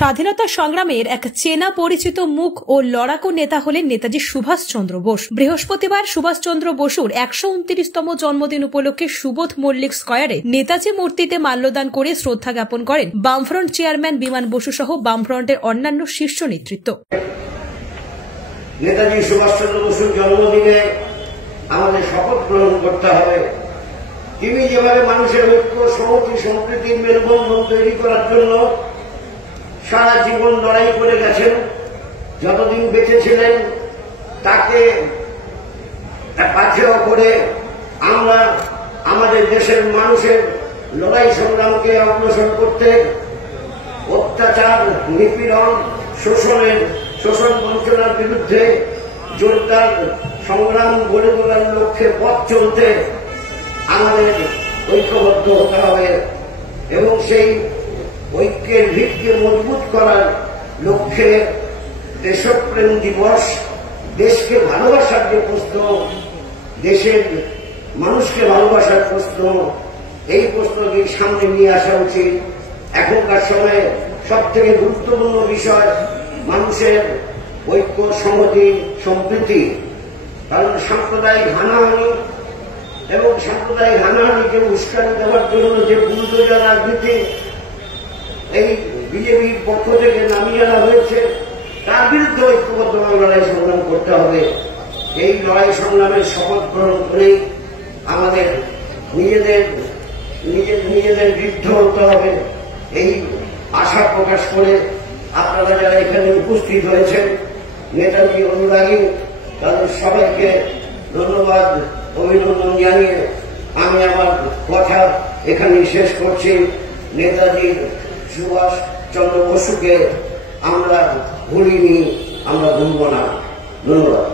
স্বাধীনতা সংগ্রামের এক চেনা পরিচিত মুখ ও লড়াকু নেতা হলেন নেতাজি সুভাষচন্দ্র বোস। বৃহস্পতিবার সুভাষচন্দ্র বসুর ১২৯তম জন্মদিন উপলক্ষে সুবোধ মল্লিক স্কয়ারে নেতাজি মূর্তিতে মাল্যদান করে শ্রদ্ধা জ্ঞাপন করেন বামফ্রন্ট চেয়ারম্যান বিমান বসু সহ বামফ্রন্টের অন্যান্য শীর্ষ নেতৃত্ব। নেতাজি সুভাষচন্দ্র বসুর জন্মদিনে আমাদের শপথ গ্রহণ করতে হবে। তিনি যেভাবে মানুষের ঐক্য, সংহতি, সম্প্রীতির মেলবন্ধন তৈরি করার জন্য সারা জীবন লড়াই করে গেছেন, যতদিন বেঁচে ছিলেন তাকে পাথেয় করে আমরা আমাদের দেশের মানুষের লড়াই সংগ্রামকে অগ্রসর করতে অত্যাচার, নিপীড়ন, শোষণ বঞ্চনার বিরুদ্ধে জোরদার সংগ্রাম গড়ে তোলার লক্ষ্যে পথ চলতে আমাদের ঐক্যবদ্ধ হতে হবে এবং সেই ঐক্যের ভিতকে মজবুত করার লক্ষ্যে দেশপ্রেম দিবস, দেশকে ভালোবাসার যে প্রশ্ন, দেশের মানুষকে ভালোবাসার প্রশ্ন, এই প্রশ্নকে সামনে নিয়ে আসা উচিত। এখনকার সময়ে সব থেকে গুরুত্বপূর্ণ বিষয় মানুষের ঐক্য, সংহতি, সম্প্রীতি। কারণ সাম্প্রদায়িক হানাহানি এবং সাম্প্রদায়িক হানাহানিকে উস্কানি দেওয়ার জন্য যে বুলডোজার রাজনীতি এই বিজেপির পক্ষ থেকে নামিয়ে আনা হয়েছে, তার বিরুদ্ধে ঐক্যবদ্ধ লড়াই সংগ্রাম করতে হবে। এই লড়াই সংগ্রামের শপথ গ্রহণ করেই আমাদের নিজেদের বিরুদ্ধ হতে হবে। এই আশা প্রকাশ করে আপনারা যারা এখানে উপস্থিত হয়েছেন, নেতাজি অনুরাগী, তাদের সবাইকে ধন্যবাদ, অভিনন্দন জানিয়ে আমি আমার কথা এখানে শেষ করছি। নেতাজি সুভাষ চন্দ্র বসুকে আমরা ভুলিনি, আমরা ভুলব না। ধন্যবাদ।